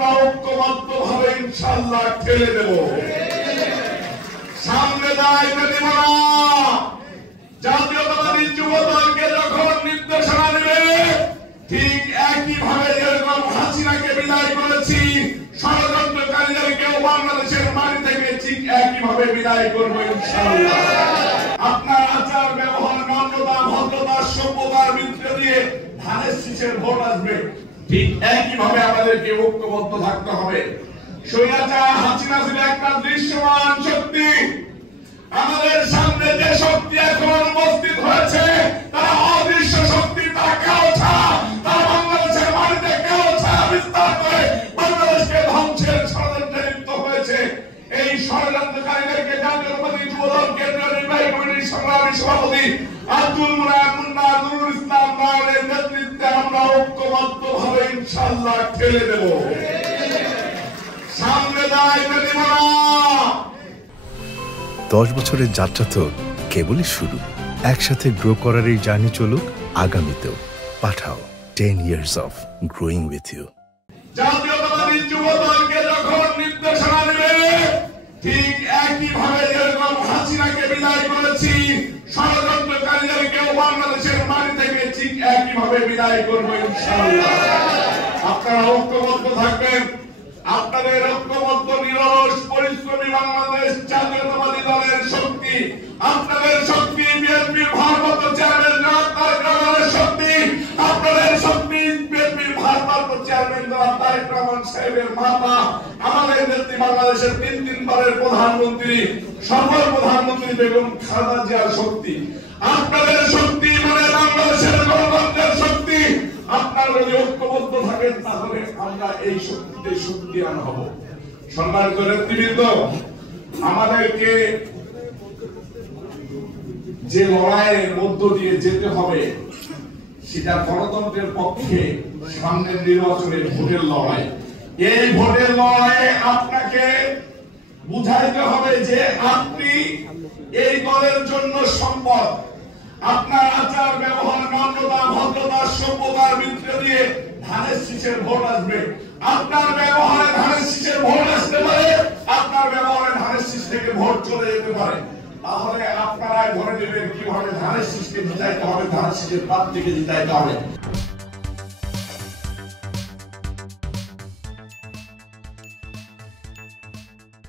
আমরা ঐক্যবদ্ধ ভাবে ইনশাআল্লাহ ঠেলে দেব। সামনে দাঁড়াইতে দেব না। জাতীয়তাবাদী যুবদলকে যখন নির্দেশনা দেবে, ঠিক একই ভাবে যেরকম হাসিনাকে বিদায় করেছি, ষড়যন্ত্রকারীদেরকেও বাংলাদেশের মাটি থেকে ঠিক একই ভাবে বিদায় করবো ইনশাআল্লাহ। আপনার আচার ব্যবহার, নম্রতা, ভদ্রতা, সভ্যতার ভিতরে দিয়ে ধানের শীষের ভোট আসবে। ঠিক একই ভাবে আমাদেরকে ঐক্যবদ্ধ থাকতে হবে। স্বৈরাচার হাসিনা ছিল একটা দৃশ্যমান শক্তি। আমাদের সামনে যে শক্তি এখন উপস্থিত হয়েছে, তারা অদৃশ্য শক্তি, তারা কালো ছায়া, তারা বাংলাদেশের মাটিতে কালো ছায়া বিস্তার করে বাংলাদেশকে ধ্বংসের ষড়যন্ত্রে লিপ্ত হয়েছে। এই ষড়যন্ত্রকারীদেরকে জাতীয়তাবাদী যুবদল কেন্দ্রীয় নির্বাহী কমিটির সংগ্রামী সভাপতি আব্দুল মুনায়েম মুন্না নুরুল ইসলাম রায়ের নেতৃত্বে আমরা ঐক্যবদ্ধ ভাবে ইনশাআল্লাহ ঠেলে দেব। সামনে দাঁড়াইতে দেব না। 10 বছরের যাত্রা তো কেবলই শুরু। একসাথে গ্রো করার এই জার্নি চলুক আগামীতেও। পাঠাও 10 years of growing with you। জাতীয়তাবাদী যুবদলকে যখন নির্দেশনা দেবে, ঠিক একই ভাবে যেরকম হাসিনাকে বিদায় করেছি, ষড়যন্ত্রকারীদেরকেও বাংলাদেশের মাটি থেকে ঠিক একই ভাবে বিদায় করবো ইনশাআল্লাহ। আপনারা ঐক্যবদ্ধ থাকবেন। আপনাদের ঐক্যবদ্ধ নিরলস পরিশ্রমী বাংলাদেশ জাতীয়তাবাদী দলের শক্তি, আপনাদের শক্তি বিএনপির ভারপ্রাপ্ত চেয়ারম্যান জনাব তারেক রহমানের শক্তি, আপনাদের শক্তি বিএনপির ভারপ্রাপ্ত চেয়ারম্যান জনাব তারেক রহমান সাহেবের মাতা, আমাদের নেত্রী বাংলাদেশের তিনবারের প্রধানমন্ত্রী, সফল প্রধানমন্ত্রী বেগম খালেদা জিয়ার শক্তি, আপনাদের শক্তি মানে বাংলাদেশের গণতন্ত্রের শক্তি। আপনারা যদি ঐক্যবদ্ধ থাকেন, তাহলে আমরা এই শক্তিতে শক্তিয়ান হব। সম্মানিত নেতৃবৃন্দ, আমাদেরকে যে লড়াইয়ের মধ্য দিয়ে যেতে হবে, সেটা গণতন্ত্রের পক্ষে সামনের নির্বাচনের ভোটের লড়াই। এই ভোটের লড়াইয়ে আপনাকে বুঝাইতে হবে যে আপনি এই দলের জন্য সম্পদ। আপনার আচার ব্যবহার, নম্রতা, ভদ্রতা, সভ্যতার ভিতরে দিয়ে ধানের শীষের ভোট আসবে। আপনার ব্যবহারে ধানের শীষের ভোট আসতে পারে, আপনার ব্যবহারে ধানের শীষ থেকে ভোট চলে যেতে পারে। তাহলে আপনারাই ধরে নেবেন কিভাবে ধানের শীষকে জিতাইতে হবে, ধানের শীষের প্রার্থীকে জিতাইতে হবে।